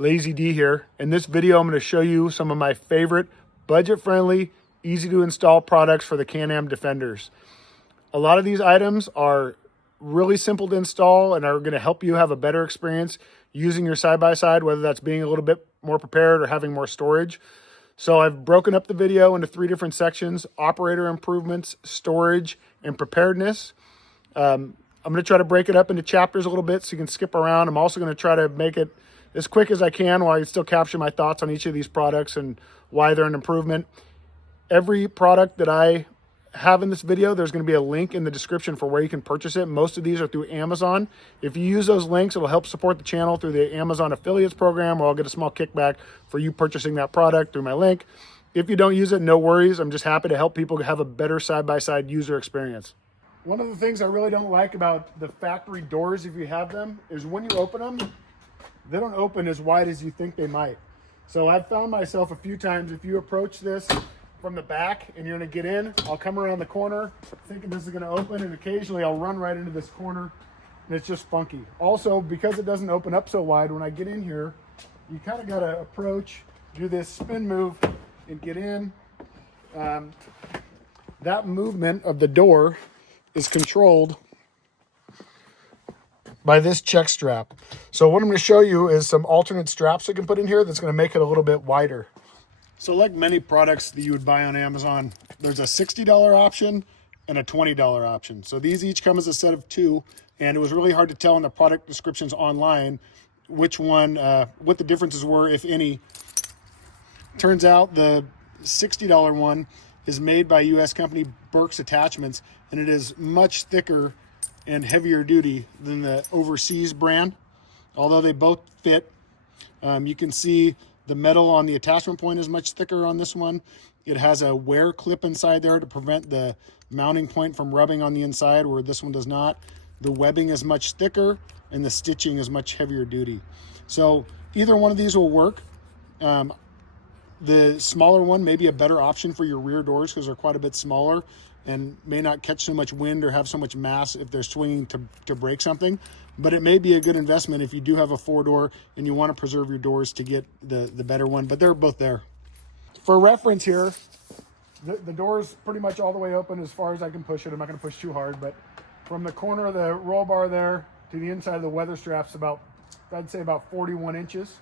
Lazy D here. In this video, I'm going to show you some of my favorite budget-friendly, easy-to-install products for the Can-Am Defenders. A lot of these items are really simple to install and are going to help you have a better experience using your side-by-side, whether that's being a little bit more prepared or having more storage. So I've broken up the video into 3 different sections: operator improvements, storage, and preparedness. I'm going to try to break it up into chapters a little bit so you can skip around. I'm also going to try to make it as quick as I can while I still capture my thoughts on each of these products and why they're an improvement. Every product that I have in this video, there's going to be a link in the description for where you can purchase it. Most of these are through Amazon. If you use those links, it'll help support the channel through the Amazon affiliates program, where I'll get a small kickback for you purchasing that product through my link. If you don't use it, no worries. I'm just happy to help people have a better side-by-side user experience. One of the things I really don't like about the factory doors, if you have them, is when you open them, they don't open as wide as you think they might. So I've found myself a few times, if you approach this from the back and you're going to get in, I'll come around the corner thinking this is going to open, and occasionally I'll run right into this corner and it's just funky. Also, because it doesn't open up so wide, when I get in here, you kind of got to approach, do this spin move and get in. That movement of the door is controlled by this check strap. So what I'm going to show you is some alternate straps I can put in here that's going to make it a little bit wider. So like many products that you would buy on Amazon, there's a $60 option and a $20 option. So these each come as a set of 2, and it was really hard to tell in the product descriptions online which one, what the differences were, if any. Turns out the $60 one is made by US company Burke's Attachments, and it is much thicker and heavier duty than the overseas brand. Although they both fit, you can see the metal on the attachment point is much thicker on this one. It has a wear clip inside there to prevent the mounting point from rubbing on the inside, where this one does not. The webbing is much thicker and the stitching is much heavier duty. So either one of these will work. The smaller one may be a better option for your rear doors because they're quite a bit smaller and may not catch so much wind or have so much mass if they're swinging to break something. But it may be a good investment if you do have a 4-door and you want to preserve your doors to get the better one, but they're both there. For reference here, the door is pretty much all the way open as far as I can push it. I'm not going to push too hard, but from the corner of the roll bar there to the inside of the weather strap's about, I'd say about 41 inches.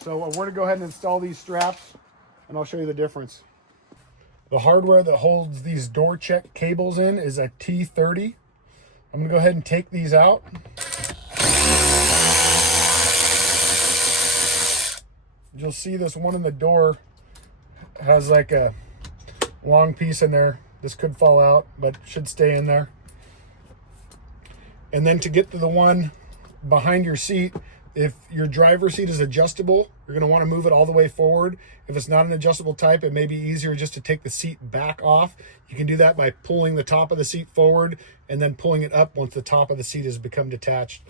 So we're going to go ahead and install these straps, and I'll show you the difference. The hardware that holds these door check cables in is a T30. I'm going to go ahead and take these out. You'll see this one in the door has like a long piece in there. This could fall out, but should stay in there. And then to get to the one behind your seat, if your driver's seat is adjustable, you're going to want to move it all the way forward. If it's not an adjustable type, it may be easier just to take the seat back off. You can do that by pulling the top of the seat forward and then pulling it up once the top of the seat has become detached.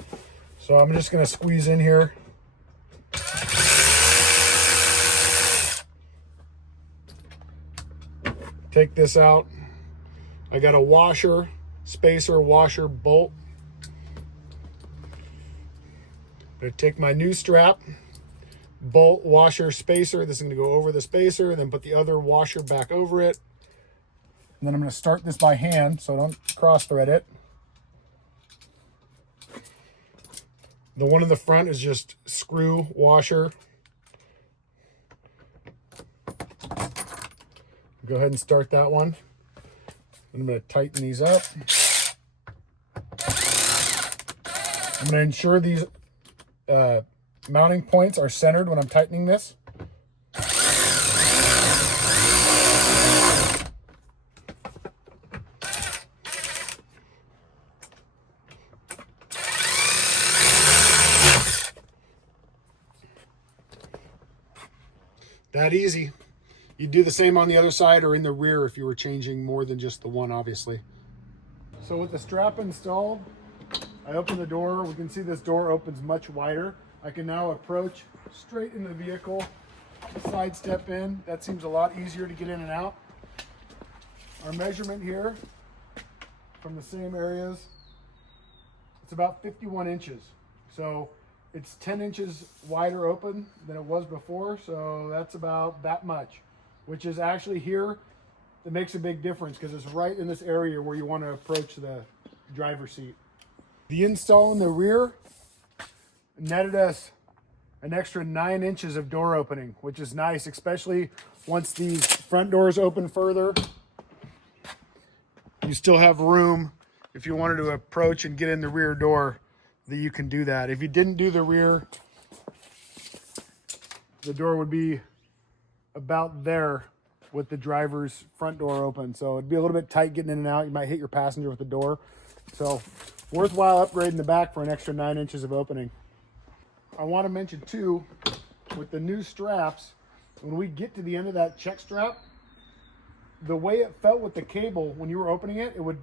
So I'm just going to squeeze in here. Take this out. I got a washer, spacer, washer, bolt. I'm going to take my new strap, bolt, washer, spacer. This is going to go over the spacer, and then put the other washer back over it. And then I'm going to start this by hand, so don't cross thread it. The one in the front is just screw, washer. Go ahead and start that one. And I'm going to tighten these up. I'm going to ensure these mounting points are centered when I'm tightening this. That easy. You'd do the same on the other side or in the rear if you were changing more than just the one, obviously. So with the strap installed, I open the door. We can see this door opens much wider. I can now approach straight in the vehicle, side step in. That seems a lot easier to get in and out. Our measurement here from the same areas, it's about 51 inches. So It's 10 inches wider open than it was before, so that's about that much, which is actually here. It makes a big difference because it's right in this area where you want to approach the driver's seat. The install in the rear netted us an extra 9 inches of door opening, which is nice, especially once these front doors open further. You still have room if you wanted to approach and get in the rear door, that you can do that. If you didn't do the rear, the door would be about there with the driver's front door open. So it'd be a little bit tight getting in and out. You might hit your passenger with the door. So worthwhile upgrading the back for an extra 9 inches of opening. I want to mention too, with the new straps, when we get to the end of that check strap, the way it felt with the cable when you were opening it, it would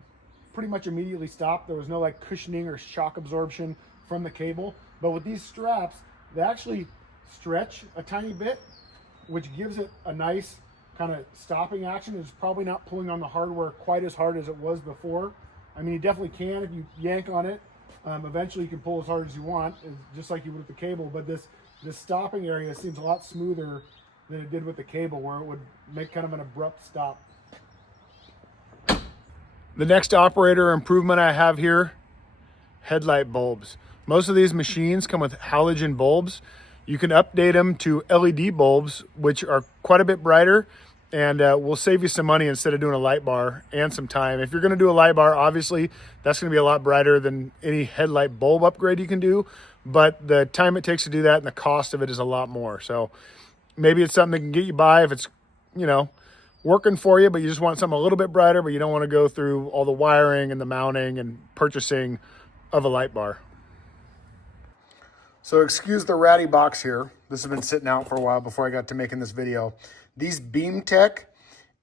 pretty much immediately stop. There was no like cushioning or shock absorption from the cable. But with these straps, they actually stretch a tiny bit, which gives it a nice kind of stopping action. It's probably not pulling on the hardware quite as hard as it was before. I mean, you definitely can if you yank on it. Eventually you can pull as hard as you want, just like you would with the cable. But this stopping area seems a lot smoother than it did with the cable, where it would make kind of an abrupt stop. The next operator improvement I have here, headlight bulbs. Most of these machines come with halogen bulbs. You can update them to LED bulbs, which are quite a bit brighter and will save you some money instead of doing a light bar and some time. If you're gonna do a light bar, obviously that's gonna be a lot brighter than any headlight bulb upgrade you can do, but the time it takes to do that and the cost of it is a lot more. So maybe it's something that can get you by if it's, you know, working for you, but you just want something a little bit brighter, but you don't want to go through all the wiring and the mounting and purchasing of a light bar. So excuse the ratty box here. This has been sitting out for a while before I got to making this video. These BeamTech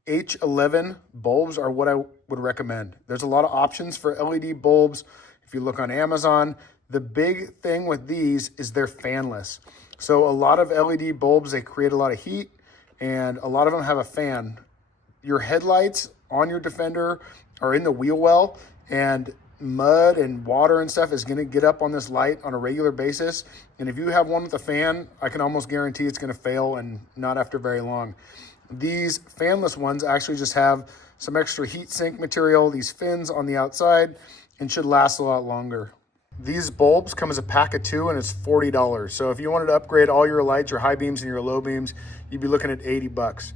H11 bulbs are what I would recommend. There's a lot of options for LED bulbs. If you look on Amazon, the big thing with these is they're fanless. So a lot of LED bulbs, they create a lot of heat, and a lot of them have a fan. Your headlights on your Defender are in the wheel well, and mud and water and stuff is going to get up on this light on a regular basis. And if you have one with a fan, I can almost guarantee it's going to fail, and not after very long. These fanless ones actually just have some extra heat sink material, these fins on the outside, and should last a lot longer. These bulbs come as a pack of 2 and it's $40. So if you wanted to upgrade all your lights, your high beams and your low beams, you'd be looking at 80 bucks.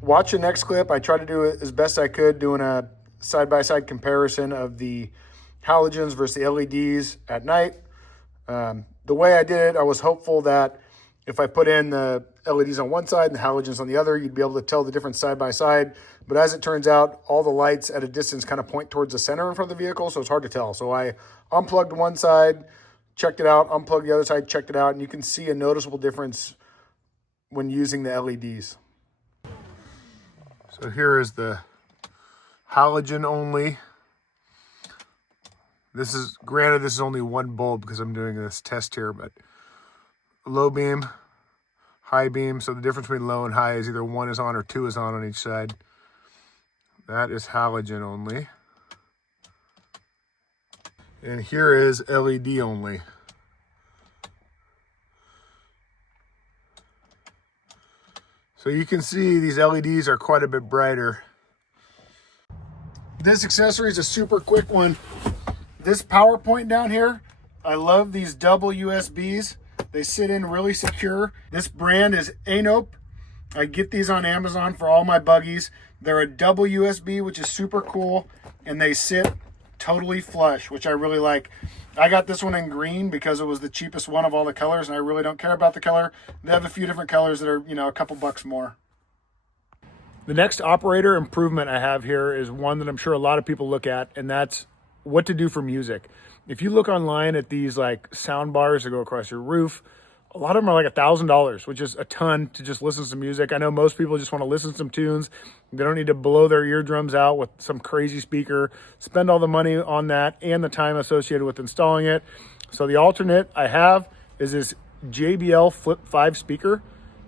Watch the next clip. I tried to do it as best I could, doing a side-by-side comparison of the halogens versus the LEDs at night. The way I did it, I was hopeful that if I put in the LEDs on one side and the halogens on the other, you'd be able to tell the difference side by side. But as it turns out, all the lights at a distance kind of point towards the center in front of the vehicle, so it's hard to tell. So I unplugged one side, checked it out, unplugged the other side, checked it out, and you can see a noticeable difference when using the LEDs. So here is the halogen only. This is, granted, this is only one bulb because I'm doing this test here, but low beam, high beam. So the difference between low and high is either 1 is on or 2 is on each side. That is halogen only. And here is LED only. So you can see these LEDs are quite a bit brighter. This accessory is a super quick one. This power point down here, I love these double USBs. They sit in really secure. This brand is Anope. I get these on Amazon for all my buggies. They're a double USB, which is super cool, and they sit totally flush, which I really like. I got this one in green because it was the cheapest one of all the colors, and I really don't care about the color. They have a few different colors that are, you know, a couple bucks more. The next operator improvement I have here is one that I'm sure a lot of people look at, and that's what to do for music. If you look online at these like sound bars that go across your roof, a lot of them are like $1,000, which is a ton to just listen to some music. I know most people just want to listen to some tunes. They don't need to blow their eardrums out with some crazy speaker, spend all the money on that and the time associated with installing it. So the alternate I have is this JBL Flip 5 speaker.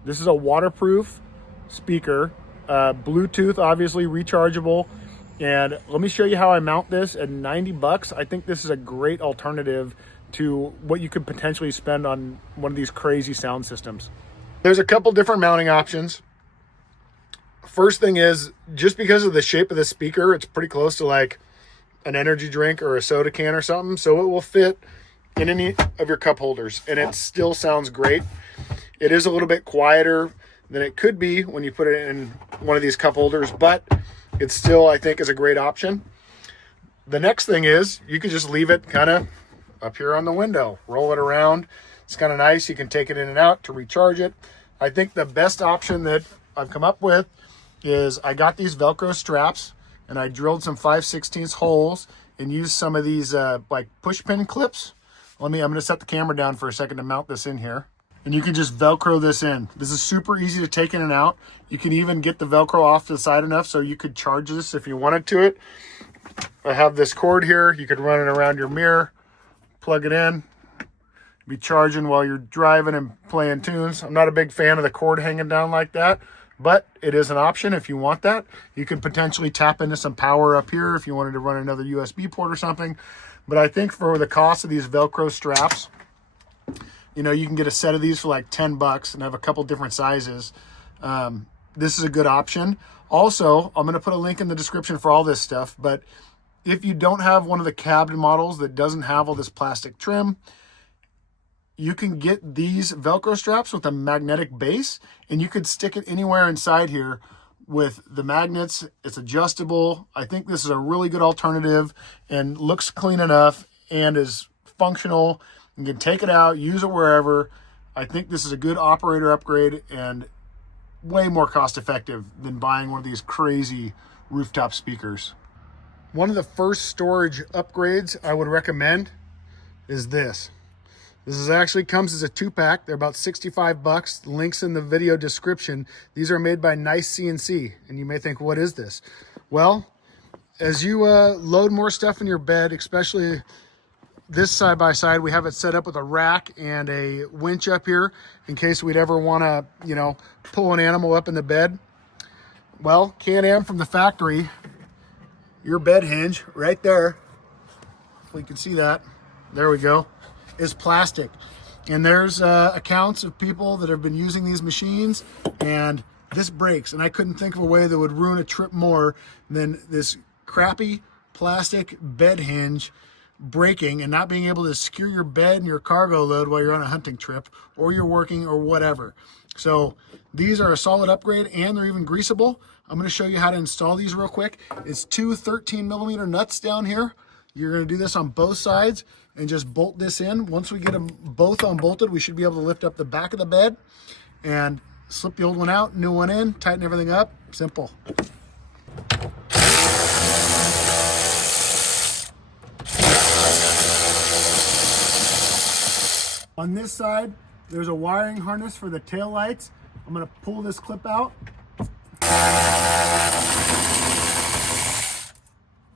This is a waterproof speaker, Bluetooth, obviously rechargeable. And let me show you how I mount this at 90 bucks. I think this is a great alternative to what you could potentially spend on one of these crazy sound systems. There's a couple different mounting options. First thing is, just because of the shape of the speaker, it's pretty close to like an energy drink or a soda can or something. So it will fit in any of your cup holders and it still sounds great. It is a little bit quieter than it could be when you put it in one of these cup holders, but it still, I think, is a great option. The next thing is you could just leave it kind of up here on the window, roll it around. It's kind of nice. You can take it in and out to recharge it. I think the best option that I've come up with is I got these Velcro straps and I drilled some 5/16 holes and used some of these like push pin clips. I'm going to set the camera down for a second to mount this in here. And you can just Velcro this in. This is super easy to take in and out. You can even get the Velcro off to the side enough so you could charge this if you wanted to it. I have this cord here. You could run it around your mirror, plug it in, be charging while you're driving and playing tunes. I'm not a big fan of the cord hanging down like that, but it is an option if you want that. You could potentially tap into some power up here if you wanted to run another USB port or something. But I think for the cost of these Velcro straps, you know, you can get a set of these for like 10 bucks and have a couple different sizes. This is a good option. Also, I'm going to put a link in the description for all this stuff, but if you don't have one of the cabbed models that doesn't have all this plastic trim, you can get these Velcro straps with a magnetic base and you could stick it anywhere inside here with the magnets. It's adjustable. I think this is a really good alternative and looks clean enough and is functional. You can take it out, use it wherever. I think this is a good operator upgrade and way more cost effective than buying one of these crazy rooftop speakers. One of the first storage upgrades I would recommend is this. This is actually comes as a 2-pack. They're about 65 bucks. The link's in the video description. These are made by Nice CNC. And you may think, what is this? Well, as you load more stuff in your bed, especially this side by side, we have it set up with a rack and a winch up here in case we'd ever want to, you know, pull an animal up in the bed. Well, Can-Am from the factory, your bed hinge right there, hopefully you can see that, there we go, is plastic. And there's accounts of people that have been using these machines and this breaks. And I couldn't think of a way that would ruin a trip more than this crappy plastic bed hinge breaking and not being able to secure your bed and your cargo load while you're on a hunting trip or you're working or whatever. So these are a solid upgrade and they're even greasable. I'm going to show you how to install these real quick. It's two 13mm nuts down here. You're going to do this on both sides and just bolt this in. Once we get them both unbolted, we should be able to lift up the back of the bed and slip the old one out, new one in, tighten everything up. Simple. On this side, there's a wiring harness for the tail lights. I'm going to pull this clip out.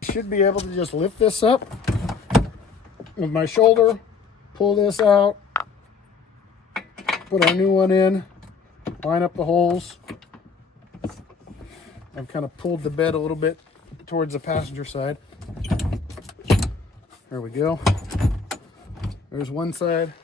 Should be able to just lift this up with my shoulder, pull this out, put our new one in, line up the holes. I've kind of pulled the bed a little bit towards the passenger side. There we go. There's one side.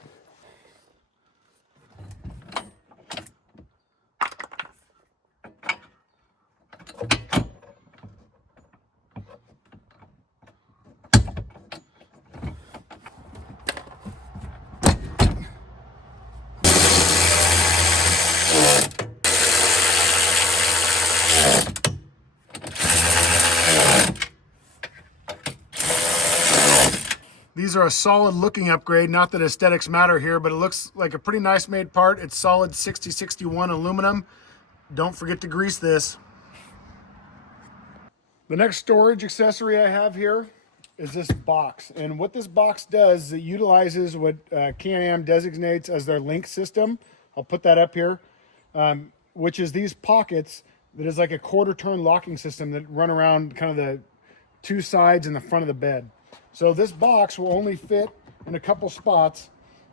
These are a solid looking upgrade, not that aesthetics matter here, but it looks like a pretty nice made part. It's solid 6061 aluminum. Don't forget to grease this. The next storage accessory I have here is this box. And what this box does is it utilizes what Can-Am designates as their LinQ system. I'll put that up here, which is these pockets that is like a quarter turn locking system that run around kind of the two sides and the front of the bed. So this box will only fit in a couple spots,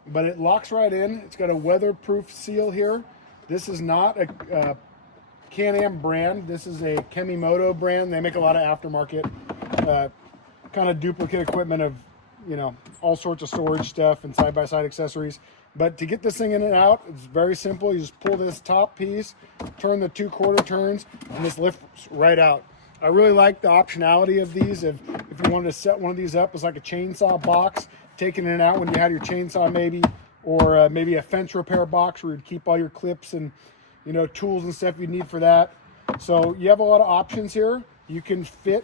but it locks right in. It's got a weatherproof seal here. This is not a Can-Am brand. This is a Kemimoto brand. They make a lot of aftermarket kind of duplicate equipment of you know, all sorts of storage stuff and side-by-side accessories. But to get this thing in and out, it's very simple. You just pull this top piece, turn the 2/4 turns, and this lifts right out. I really like the optionality of these. If you wanted to set one of these up as like a chainsaw box, taking it out when you had your chainsaw maybe, or maybe a fence repair box where you'd keep all your clips and, you know, tools and stuff you need for that. So you have a lot of options here. You can fit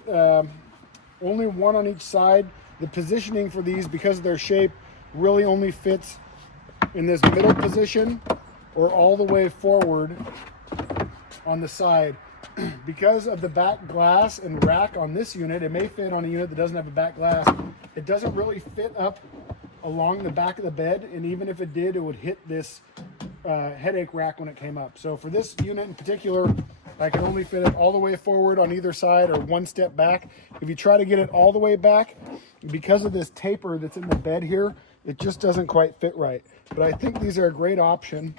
only one on each side. The positioning for these, because of their shape, really only fits in this middle position or all the way forward on the side. Because of the back glass and rack on this unit, it may fit on a unit that doesn't have a back glass. It doesn't really fit up along the back of the bed, and even if it did, it would hit this headache rack when it came up. So for this unit in particular, I can only fit it all the way forward on either side or one step back. If you try to get it all the way back, because of this taper that's in the bed here, it just doesn't quite fit right. But I think these are a great option.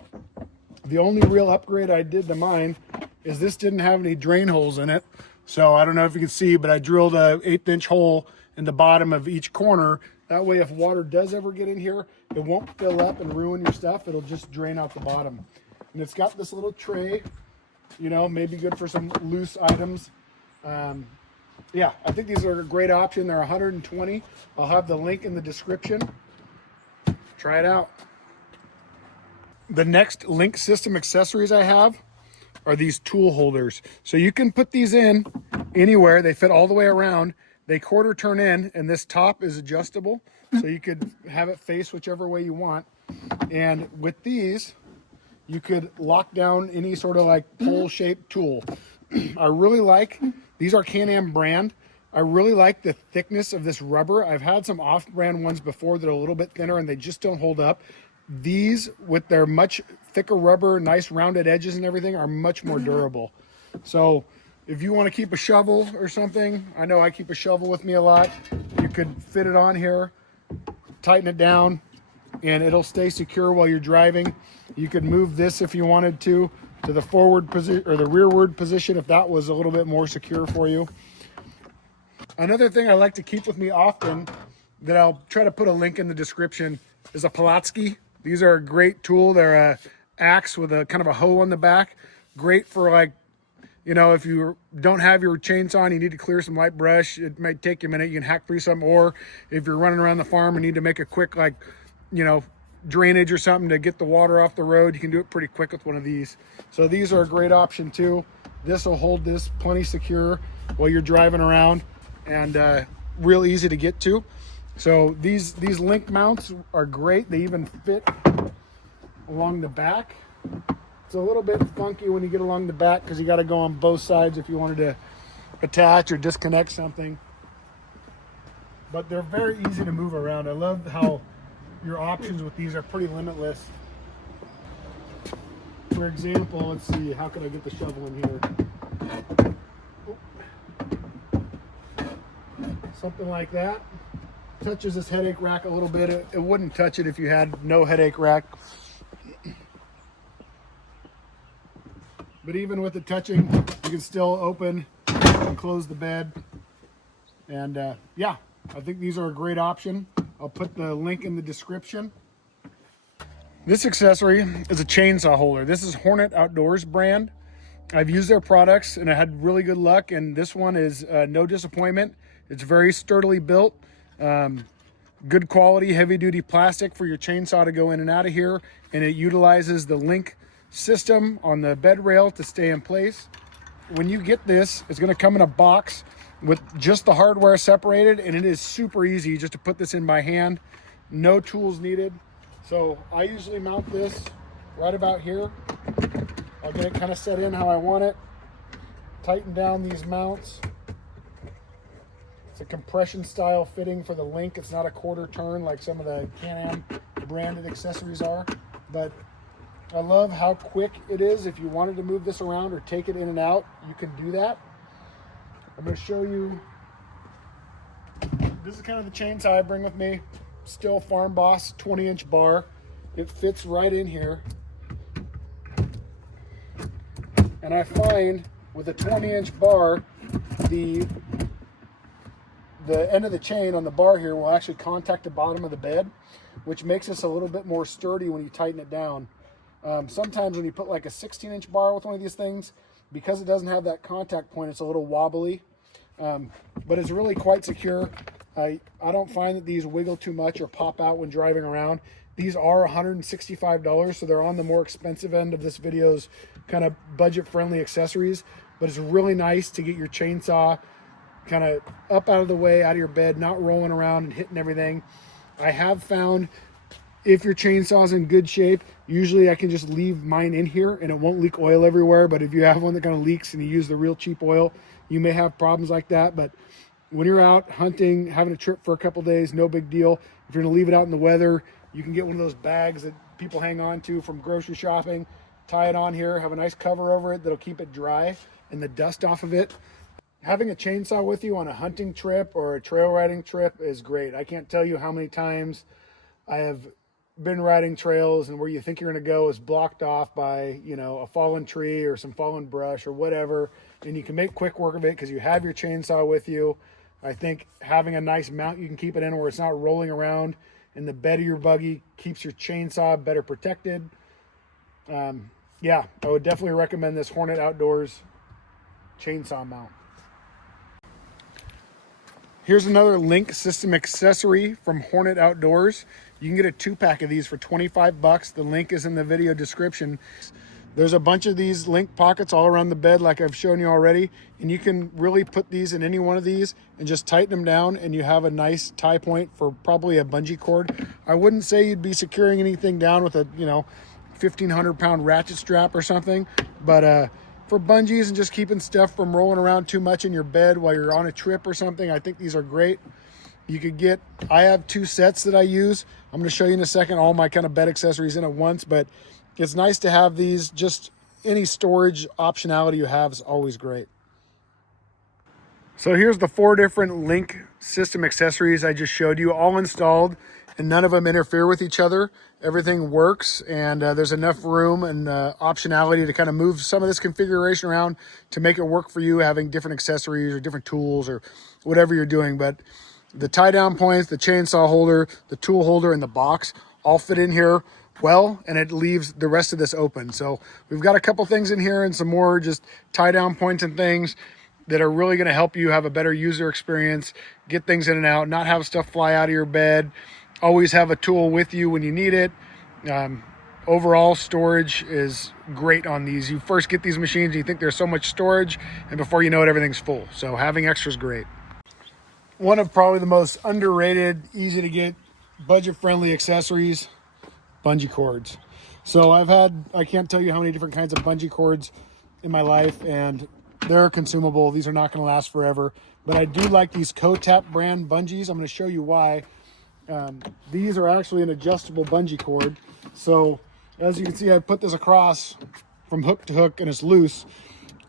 The only real upgrade I did to mine is this didn't have any drain holes in it. So I don't know if you can see, but I drilled a 1/8" hole in the bottom of each corner. That way, if water does ever get in here, it won't fill up and ruin your stuff. It'll just drain out the bottom. And it's got this little tray, you know, maybe good for some loose items. Yeah, I think these are a great option. They're $120. I'll have the link in the description. Try it out. The next LinQ system accessories I have are these tool holders. So you can put these in anywhere. They fit all the way around. They 1/4 turn in, and this top is adjustable. So you could have it face whichever way you want. And with these, you could lock down any sort of like pole-shaped tool. I really like, these are Can-Am brand. I really like the thickness of this rubber. I've had some off-brand ones before that are a little bit thinner and they just don't hold up. These, with their much thicker rubber, nice rounded edges and everything, are much more durable. So if you want to keep a shovel or something, I know I keep a shovel with me a lot, you could fit it on here, tighten it down, and it'll stay secure while you're driving. You could move this if you wanted to the forward position or the rearward position if that was a little bit more secure for you. Another thing I like to keep with me often that I'll try to put a link in the description is a Pulaski. These are a great tool. They're a axe with a kind of a hoe on the back. Great for, like, you know, if you don't have your chainsaw and you need to clear some light brush, it might take you a minute. You can hack through some. Or if you're running around the farm and need to make a quick, like, you know, drainage or something to get the water off the road, you can do it pretty quick with one of these. So these are a great option too. This will hold this plenty secure while you're driving around, and real easy to get to. So these LinQ mounts are great. They even fit along the back. It's a little bit funky when you get along the back because you got to go on both sides if you wanted to attach or disconnect something. But they're very easy to move around. I love how your options with these are pretty limitless. For example, let's see, how can I get the shovel in here? Something like that. Touches this headache rack a little bit. It wouldn't touch it if you had no headache rack. But even with it touching, you can still open and close the bed. And yeah, I think these are a great option. I'll put the link in the description. This accessory is a chainsaw holder. This is Hornet Outdoors brand. I've used their products and I had really good luck, and this one is no disappointment. It's very sturdily built. Good quality, heavy duty plastic for your chainsaw to go in and out of here, and it utilizes the LinQ system on the bed rail to stay in place. When you get this, it's going to come in a box with just the hardware separated, and it is super easy just to put this in by hand. No tools needed. So I usually mount this right about here. I'll get it kind of set in how I want it. Tighten down these mounts. It's a compression style fitting for the LinQ. It's not a 1/4 turn like some of the Can-Am branded accessories are, but I love how quick it is. If you wanted to move this around or take it in and out, you can do that. I'm going to show you. This is kind of the chainsaw I bring with me. Still Farm Boss 20-inch bar. It fits right in here. And I find with a 20-inch bar, the the end of the chain on the bar here will actually contact the bottom of the bed, which makes this a little bit more sturdy when you tighten it down. Sometimes when you put like a 16-inch bar with one of these things, because it doesn't have that contact point, it's a little wobbly, but it's really quite secure. I don't find that these wiggle too much or pop out when driving around. These are $165, so they're on the more expensive end of this video's kind of budget-friendly accessories, but it's really nice to get your chainsaw kind of up out of the way, out of your bed, not rolling around and hitting everything. I have found if your chainsaw is in good shape, usually I can just leave mine in here and it won't leak oil everywhere. But if you have one that kind of leaks and you use the real cheap oil, you may have problems like that. But when you're out hunting, having a trip for a couple days, no big deal. If you're gonna leave it out in the weather, you can get one of those bags that people hang on to from grocery shopping, tie it on here, have a nice cover over it that'll keep it dry and the dust off of it. Having a chainsaw with you on a hunting trip or a trail riding trip is great. I can't tell you how many times I have been riding trails and where you think you're going to go is blocked off by, you know, a fallen tree or some fallen brush or whatever, and you can make quick work of it because you have your chainsaw with you. I think having a nice mount you can keep it in where it's not rolling around in the bed of your buggy keeps your chainsaw better protected. Yeah, I would definitely recommend this Hornet Outdoors chainsaw mount. Here's another LinQ system accessory from Hornet Outdoors. You can get a 2-pack of these for 25 bucks. The link is in the video description. There's a bunch of these LinQ pockets all around the bed like I've shown you already, and you can really put these in any one of these and just tighten them down and you have a nice tie point for probably a bungee cord. I wouldn't say you'd be securing anything down with a, you know, 1,500 pound ratchet strap or something, but for bungees and just keeping stuff from rolling around too much in your bed while you're on a trip or something, I think these are great. You could get, I have 2 sets that I use. I'm going to show you in a second all my kind of bed accessories in at once, but it's nice to have these. Just any storage optionality you have is always great. So here's the 4 different LinQ system accessories I just showed you, all installed, and none of them interfere with each other. Everything works, and there's enough room and optionality to kind of move some of this configuration around to make it work for you, having different accessories or different tools or whatever you're doing. But the tie down points, the chainsaw holder, the tool holder, and the box all fit in here well, and it leaves the rest of this open. So we've got a couple things in here and some more just tie down points and things that are really going to help you have a better user experience, get things in and out, not have stuff fly out of your bed, always have a tool with you when you need it. Overall storage is great on these. You first get these machines and you think there's so much storage, and before you know it, everything's full. So having extra is great. One of probably the most underrated, easy to get, budget-friendly accessories, bungee cords. So I can't tell you how many different kinds of bungee cords in my life, and they're consumable. These are not going to last forever, but I do like these Kotap brand bungees. I'm going to show you why. These are actually an adjustable bungee cord. So as you can see, I put this across from hook to hook and it's loose.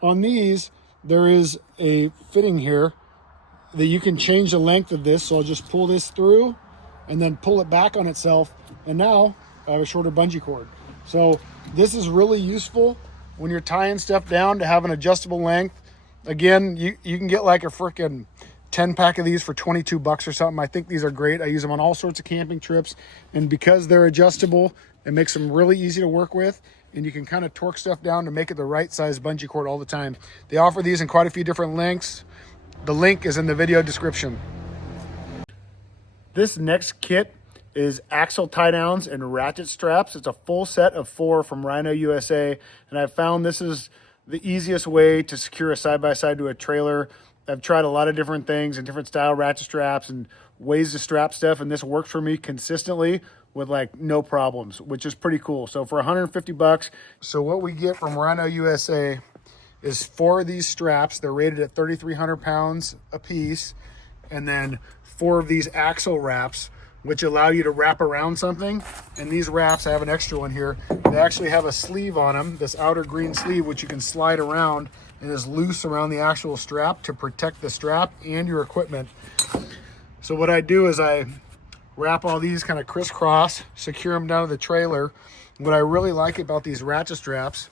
On these, there is a fitting here that you can change the length of this. So I'll just pull this through and then pull it back on itself. And now I have a shorter bungee cord. So this is really useful when you're tying stuff down to have an adjustable length. Again, you can get like a freaking 10-pack of these for 22 bucks or something. I think these are great. I use them on all sorts of camping trips, and because they're adjustable, it makes them really easy to work with, and you can kind of torque stuff down to make it the right size bungee cord all the time. They offer these in quite a few different lengths. The link is in the video description. This next kit is axle tie downs and ratchet straps. It's a full set of 4 from Rhino USA, and I've found this is the easiest way to secure a side-by-side to a trailer. I've tried a lot of different things and different style ratchet straps and ways to strap stuff, and this works for me consistently with like no problems, which is pretty cool. So for 150 bucks, so what we get from Rhino USA is 4 of these straps. They're rated at 3,300 pounds a piece, and then 4 of these axle wraps, which allow you to wrap around something. And these wraps, I have an extra one here, they actually have a sleeve on them, this outer green sleeve, which you can slide around and is loose around the actual strap to protect the strap and your equipment. So what I do is I wrap all these kind of crisscross, secure them down to the trailer. What I really like about these ratchet straps,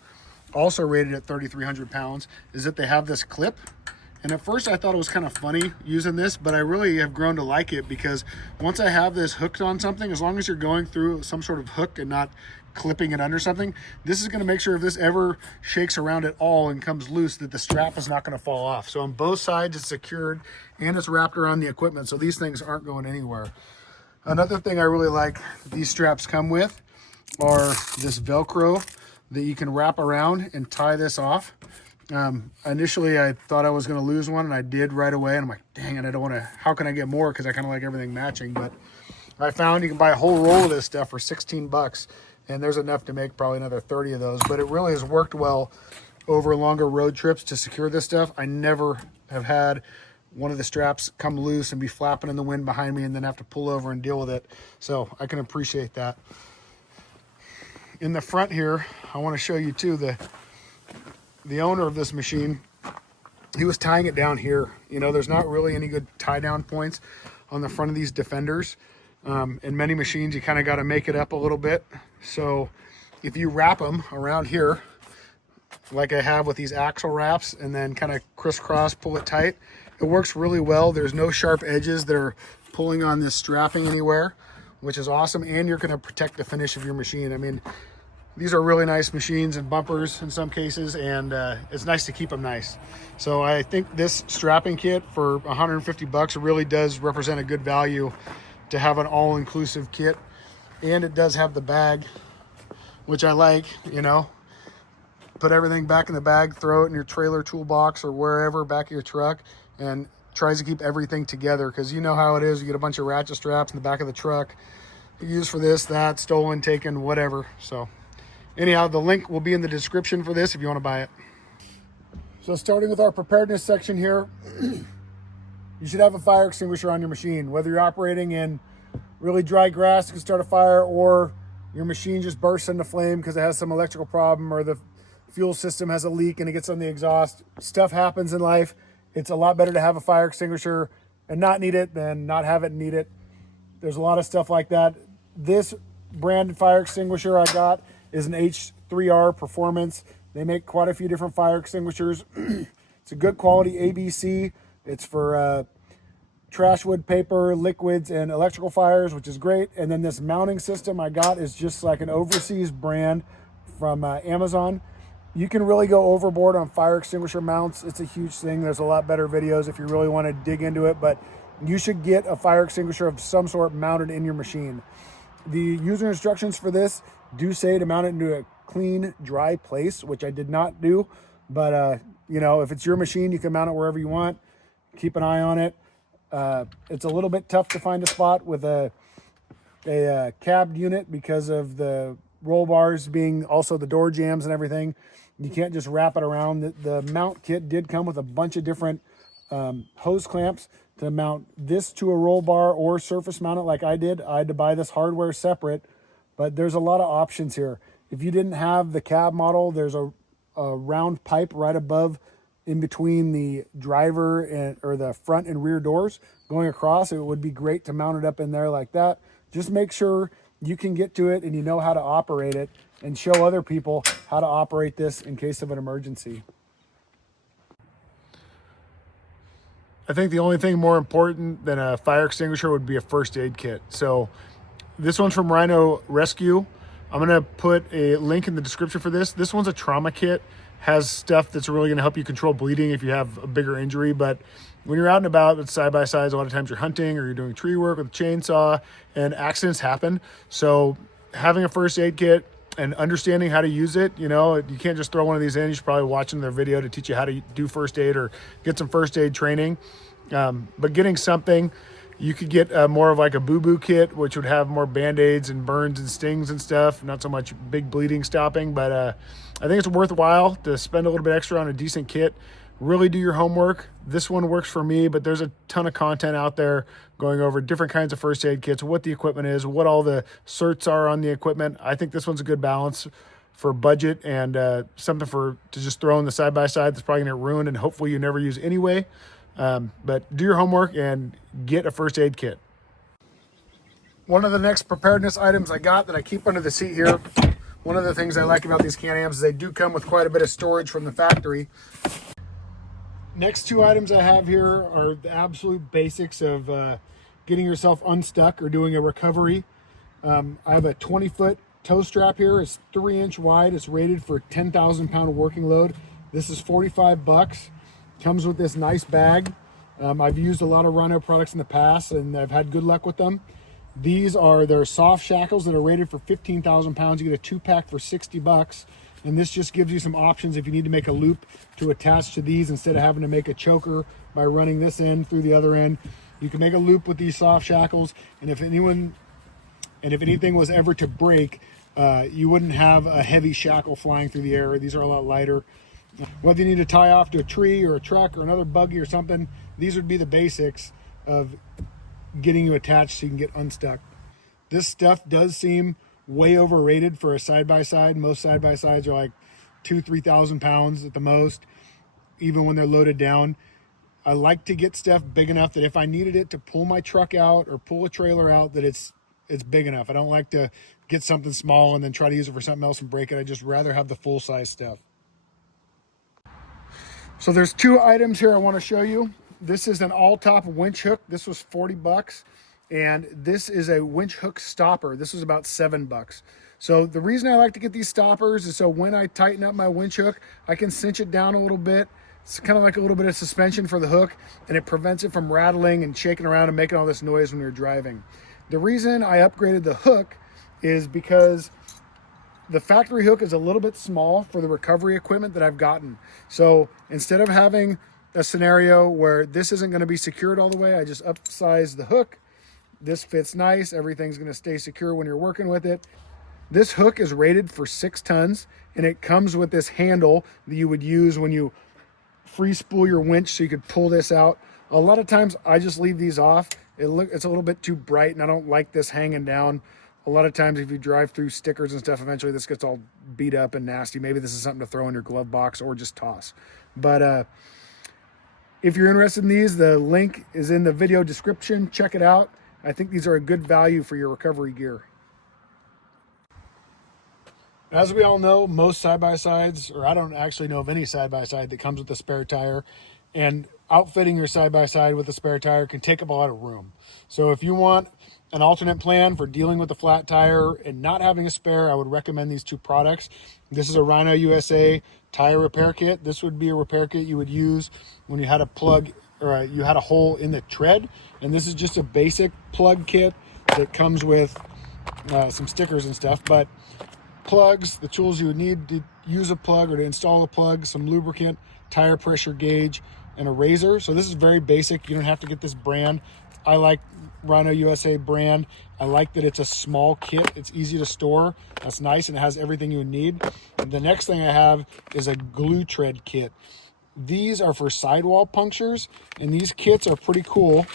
also rated at 3,300 pounds, is that they have this clip, And at first I thought it was kind of funny using this, but I really have grown to like it, because once I have this hooked on something, as long as you're going through some sort of hook and not clipping it under something, this is going to make sure if this ever shakes around at all and comes loose, that the strap is not going to fall off. So on both sides it's secured and it's wrapped around the equipment, so these things aren't going anywhere. Another thing I really like these straps come with are this Velcro that you can wrap around and tie this off. Initially I thought I was going to lose one, and I did right away, and I'm like, dang it, I don't want to, how can I get more, because I kind of like everything matching. But I found you can buy a whole roll of this stuff for 16 bucks, and there's enough to make probably another 30 of those. But it really has worked well over longer road trips to secure this stuff. I never have had one of the straps come loose and be flapping in the wind behind me and then have to pull over and deal with it. So I can appreciate that. In the front here, I want to show you too, the owner of this machine, he was tying it down here. You know, there's not really any good tie down points on the front of these Defenders. In many machines, you kind of got to make it up a little bit. So if you wrap them around here, like I have with these axle wraps, and then kind of crisscross, pull it tight, it works really well. There's no sharp edges that are pulling on this strapping anywhere, which is awesome. And you're going to protect the finish of your machine. I mean, these are really nice machines and bumpers in some cases, and it's nice to keep them nice. So I think this strapping kit for 150 bucks really does represent a good value to have an all-inclusive kit. And it does have the bag, which I like, you know. Put everything back in the bag, throw it in your trailer toolbox or wherever, back of your truck, and tries to keep everything together, because you know how it is. You get a bunch of ratchet straps in the back of the truck, used for this, that, stolen, taken, whatever. So anyhow, the link will be in the description for this if you want to buy it. So starting with our preparedness section here, you should have a fire extinguisher on your machine. Whether you're operating in really dry grass that can start a fire, or your machine just bursts into flame because it has some electrical problem, or the fuel system has a leak and it gets on the exhaust. Stuff happens in life. It's a lot better to have a fire extinguisher and not need it than not have it and need it. There's a lot of stuff like that. This branded fire extinguisher I got is an H3R Performance. They make quite a few different fire extinguishers. It's a good quality ABC. It's for trash wood, paper, liquids, and electrical fires, which is great. And then this mounting system I got is just like an overseas brand from Amazon. You can really go overboard on fire extinguisher mounts. It's a huge thing. There's a lot better videos if you really want to dig into it, but you should get a fire extinguisher of some sort mounted in your machine. The user instructions for this do say to mount it into a clean, dry place, which I did not do. But, you know, if it's your machine, you can mount it wherever you want. Keep an eye on it. It's a little bit tough to find a spot with a cabbed unit because of the roll bars being also the door jambs and everything. You can't just wrap it around. The mount kit did come with a bunch of different hose clamps to mount this to a roll bar or surface mount it like I did. I had to buy this hardware separate, but there's a lot of options here. If you didn't have the cab model, there's a round pipe right above in between the driver and or the front and rear doors going across. It would be great to mount it up in there like that. Just make sure you can get to it and you know how to operate it, and show other people how to operate this in case of an emergency. I think the only thing more important than a fire extinguisher would be a first aid kit. So this one's from Rhino Rescue. I'm gonna put a link in the description for this. This one's a trauma kit, has stuff that's really gonna help you control bleeding if you have a bigger injury. But when you're out and about with side-by-sides, a lot of times you're hunting or you're doing tree work with a chainsaw and accidents happen. So having a first aid kit and understanding how to use it, you know, you can't just throw one of these in. You should probably watch their video to teach you how to do first aid or get some first aid training. But getting something, you could get more of like a boo-boo kit, which would have more band-aids and burns and stings and stuff, not so much big bleeding stopping. But I think it's worthwhile to spend a little bit extra on a decent kit. Really do your homework. This one works for me, but there's a ton of content out there going over different kinds of first aid kits, what the equipment is, what all the certs are on the equipment. I think this one's a good balance for budget and something to just throw in the side-by-side that's probably gonna get ruined and hopefully you never use anyway. But do your homework and get a first aid kit. One of the next preparedness items I got that I keep under the seat here, one of the things I like about these Can-Ams is they do come with quite a bit of storage from the factory. Next two items I have here are the absolute basics of getting yourself unstuck or doing a recovery. I have a 20-foot toe strap here. It's 3-inch wide. It's rated for 10,000 pound working load. This is 45 bucks. Comes with this nice bag. I've used a lot of Rhino products in the past and I've had good luck with them. These are their soft shackles that are rated for 15,000 pounds. You get a 2-pack for 60 bucks. And this just gives you some options if you need to make a loop to attach to these instead of having to make a choker by running this end through the other end. You can make a loop with these soft shackles, and if anything was ever to break, you wouldn't have a heavy shackle flying through the air. These are a lot lighter. Whether you need to tie off to a tree or a truck or another buggy or something, these would be the basics of getting you attached so you can get unstuck. This stuff does seem way overrated for a side-by-side. Most side-by-sides are like 2,000-3,000 pounds at the most, even when they're loaded down. I like to get stuff big enough that if I needed it to pull my truck out or pull a trailer out, that it's big enough. I don't like to get something small and then try to use it for something else and break it. I just rather have the full-size stuff. So there's two items here I want to show you. This is an all-top winch hook. This was 40 bucks. And this is a winch hook stopper. This was about 7 bucks. So the reason I like to get these stoppers is so when I tighten up my winch hook, I can cinch it down a little bit. It's kind of like a little bit of suspension for the hook, and it prevents it from rattling and shaking around and making all this noise when you're driving. The reason I upgraded the hook is because the factory hook is a little bit small for the recovery equipment that I've gotten. So instead of having a scenario where this isn't going to be secured all the way, I just upsize the hook. This fits nice. Everything's going to stay secure when you're working with it. This hook is rated for 6 tons, and it comes with this handle that you would use when you free spool your winch so you could pull this out. A lot of times I just leave these off. It's a little bit too bright, and I don't like this hanging down. A lot of times if you drive through stickers and stuff, eventually this gets all beat up and nasty. Maybe this is something to throw in your glove box or just toss. But if you're interested in these, the link is in the video description. Check it out. I think these are a good value for your recovery gear. As we all know, most side-by-sides, or I don't actually know of any side-by-side that comes with a spare tire, and outfitting your side-by-side with a spare tire can take up a lot of room. So if you want an alternate plan for dealing with a flat tire and not having a spare, I would recommend these two products. This is a Rhino USA tire repair kit. This would be a repair kit you would use when you had a plug or you had a hole in the tread, and this is just a basic plug kit that comes with some stickers and stuff. But plugs, the tools you would need to use a plug or to install a plug, some lubricant, tire pressure gauge, and a razor. So this is very basic. You don't have to get this brand. I like Rhino USA brand. I like that it's a small kit. It's easy to store. That's nice, and it has everything you would need. And the next thing I have is a glue tread kit. These are for sidewall punctures, and these kits are pretty cool.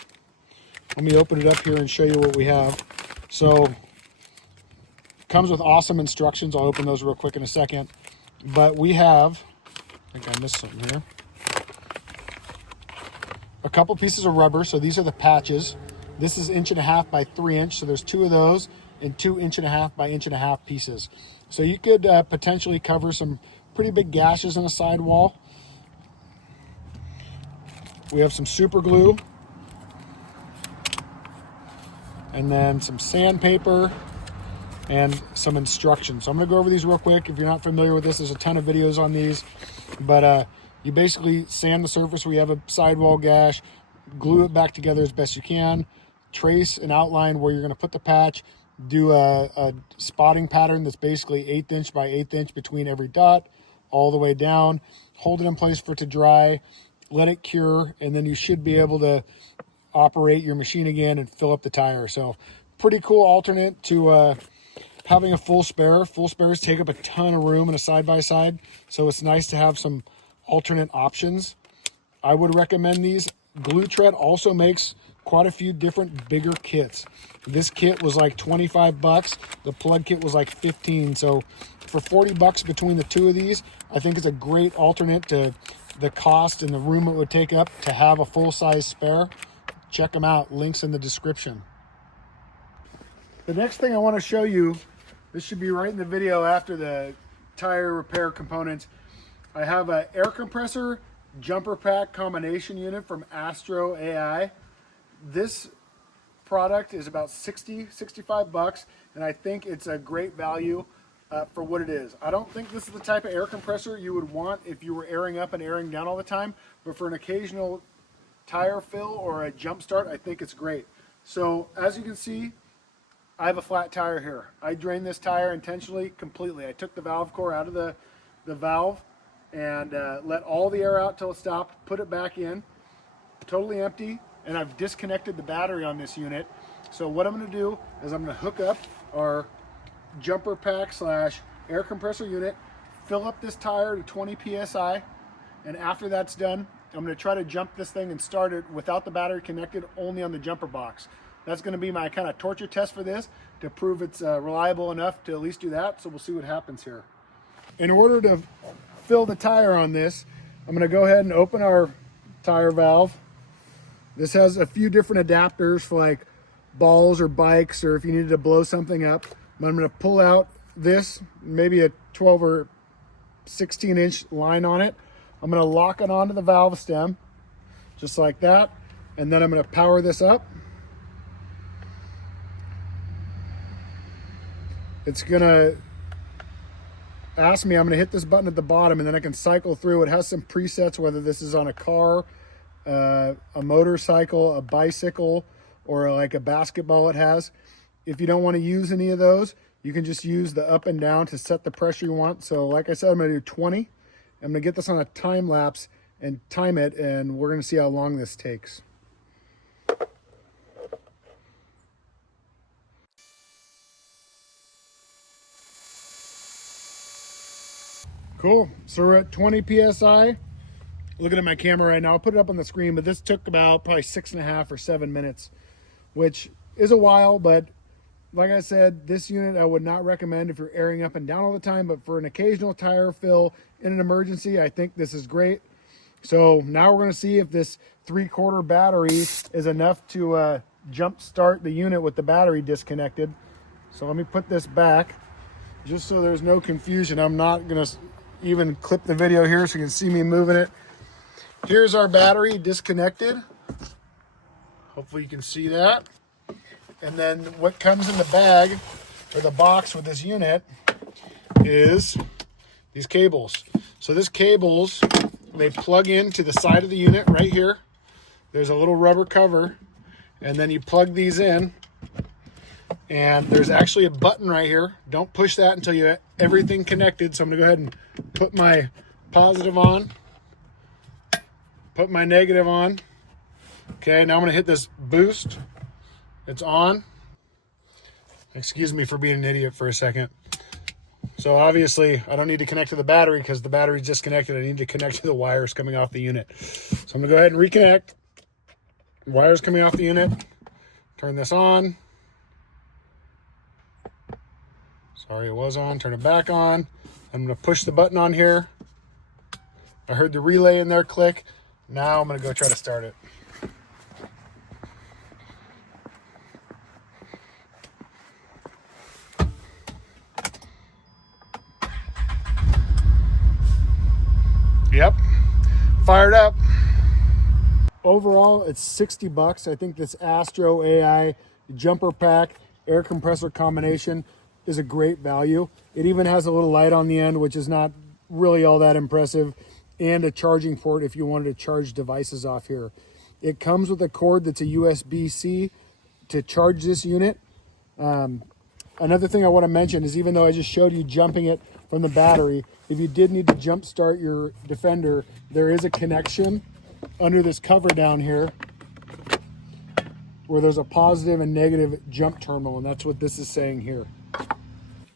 Let me open it up here and show you what we have. So comes with awesome instructions. I'll open those real quick in a second. But we have, I think I missed something here, a couple pieces of rubber. So these are the patches. This is 1.5 by 3 inch. So there's 2 of those and 2 1.5 by 1.5 pieces. So you could potentially cover some pretty big gashes in a sidewall. We have some super glue, and then some sandpaper and some instructions. So I'm going to go over these real quick. If you're not familiar with this, there's a ton of videos on these. But you basically sand the surface where you have a sidewall gash, glue it back together as best you can, trace an outline where you're going to put the patch, do a spotting pattern that's basically 1/8 inch by 1/8 inch between every dot, all the way down, hold it in place for it to dry, let it cure, and then you should be able to operate your machine again and fill up the tire. So pretty cool alternate to having a full spare. Full spares take up a ton of room in a side-by-side, so it's nice to have some alternate options. I would recommend these. Glue Tread also makes quite a few different bigger kits. This kit was like 25 bucks. The plug kit was like 15. So for 40 bucks between the two of these, I think it's a great alternate to the cost and the room it would take up to have a full-size spare. Check them out. Links in the description. The next thing I want to show you, this should be right in the video after the tire repair components. I have an air compressor, jumper pack combination unit from Astro AI. This product is about 65 bucks, and I think it's a great value for what it is. I don't think this is the type of air compressor you would want if you were airing up and airing down all the time, but for an occasional tire fill or a jump start, I think it's great. So as you can see, I have a flat tire here. I drained this tire intentionally completely. I took the valve core out of the valve and let all the air out till it stopped, put it back in, totally empty, and I've disconnected the battery on this unit. So what I'm going to do is I'm going to hook up our jumper pack slash air compressor unit, fill up this tire to 20 psi, and after that's done, I'm going to try to jump this thing and start it without the battery connected, only on the jumper box. That's going to be my kind of torture test for this to prove it's reliable enough to at least do that. So we'll see what happens here. In order to fill the tire on this, I'm going to go ahead and open our tire valve. This has a few different adapters for like balls or bikes, or if you needed to blow something up. I'm going to pull out this, maybe a 12 or 16 inch line on it. I'm going to lock it onto the valve stem, just like that. And then I'm going to power this up. It's going to ask me, I'm going to hit this button at the bottom, and then I can cycle through. It has some presets, whether this is on a car, a motorcycle, a bicycle, or like a basketball it has. If you don't want to use any of those, you can just use the up and down to set the pressure you want. So like I said, I'm going to do 20. I'm going to get this on a time lapse and time it, and we're going to see how long this takes. Cool. So we're at 20 psi. Looking at my camera right now, I'll put it up on the screen, but this took about probably 6.5 or 7 minutes, which is a while, but like I said, this unit I would not recommend if you're airing up and down all the time, but for an occasional tire fill in an emergency, I think this is great. So now we're going to see if this 3/4 battery is enough to jump start the unit with the battery disconnected. So let me put this back just so there's no confusion. I'm not going to even clip the video here so you can see me moving it. Here's our battery disconnected. Hopefully you can see that. And then what comes in the bag or the box with this unit is these cables. So this cables, they plug into the side of the unit right here. There's a little rubber cover, and then you plug these in, and there's actually a button right here. Don't push that until you have everything connected. So I'm gonna go ahead and put my positive on, put my negative on. Okay, now I'm gonna hit this boost. It's on. Excuse me for being an idiot for a second. So obviously I don't need to connect to the battery because the battery's disconnected. I need to connect to the wires coming off the unit. So I'm gonna go ahead and reconnect. Wires coming off the unit. Turn this on. Sorry, it was on. Turn it back on. I'm gonna push the button on here. I heard the relay in there click. Now I'm gonna go try to start it. Yep, fired up. Overall, it's 60 bucks. I think this Astro AI jumper pack air compressor combination is a great value. It even has a little light on the end, which is not really all that impressive, and a charging port if you wanted to charge devices off here. It comes with a cord that's a USB-C to charge this unit. Another thing I want to mention is, even though I just showed you jumping it from the battery, if you did need to jump start your Defender, there is a connection under this cover down here where there's a positive and negative jump terminal, and that's what this is saying here.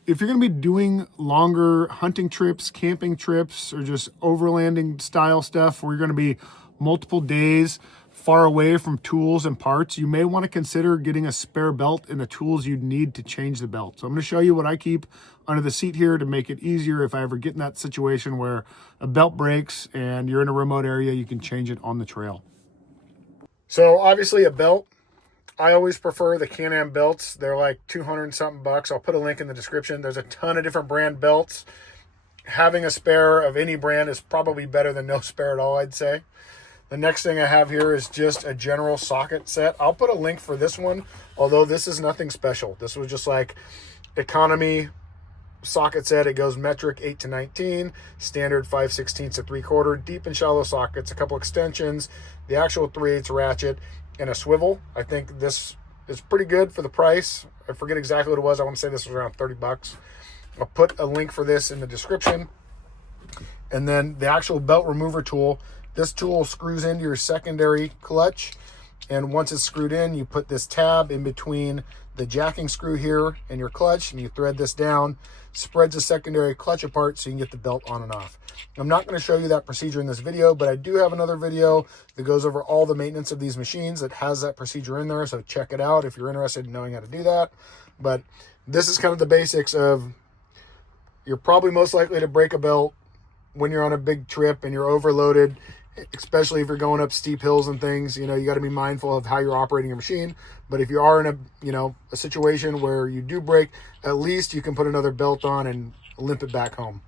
If you're going to be doing longer hunting trips, camping trips, or just overlanding style stuff where you're going to be multiple days far away from tools and parts, you may want to consider getting a spare belt and the tools you'd need to change the belt. So I'm going to show you what I keep under the seat here to make it easier if I ever get in that situation where a belt breaks and you're in a remote area, you can change it on the trail. So obviously a belt, I always prefer the Can-Am belts. They're like 200 something bucks. I'll put a link in the description. There's a ton of different brand belts. having a spare of any brand is probably better than no spare at all, I'd say. The next thing I have here is just a general socket set. I'll put a link for this one, although this is nothing special. This was just like economy socket set. It goes metric 8 to 19, standard 5/16 to 3/4, deep and shallow sockets, a couple extensions, the actual 3/8 ratchet, and a swivel. I think this is pretty good for the price. I forget exactly what it was. I want to say this was around 30 bucks. I'll put a link for this in the description. And then the actual belt remover tool. This tool screws into your secondary clutch, and once it's screwed in, you put this tab in between the jacking screw here and your clutch, and you thread this down, spreads the secondary clutch apart so you can get the belt on and off. I'm not going to show you that procedure in this video, but I do have another video that goes over all the maintenance of these machines that has that procedure in there, so check it out if you're interested in knowing how to do that. But this is kind of the basics of, you're probably most likely to break a belt when you're on a big trip and you're overloaded, especially if you're going up steep hills and things. You know, you got to be mindful of how you're operating your machine. But if you are in a situation where you do break, at least you can put another belt on and limp it back home.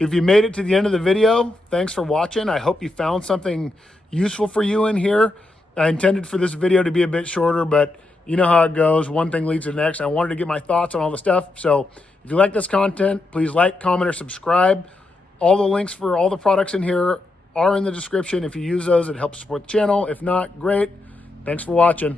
If you made it to the end of the video, thanks for watching. I hope you found something useful for you in here. I intended for this video to be a bit shorter, but you know how it goes. One thing leads to the next. I wanted to get my thoughts on all the stuff. So if you like this content, please like, comment, or subscribe. All the links for all the products in here are in the description. If you use those, it helps support the channel. If not, great. Thanks for watching.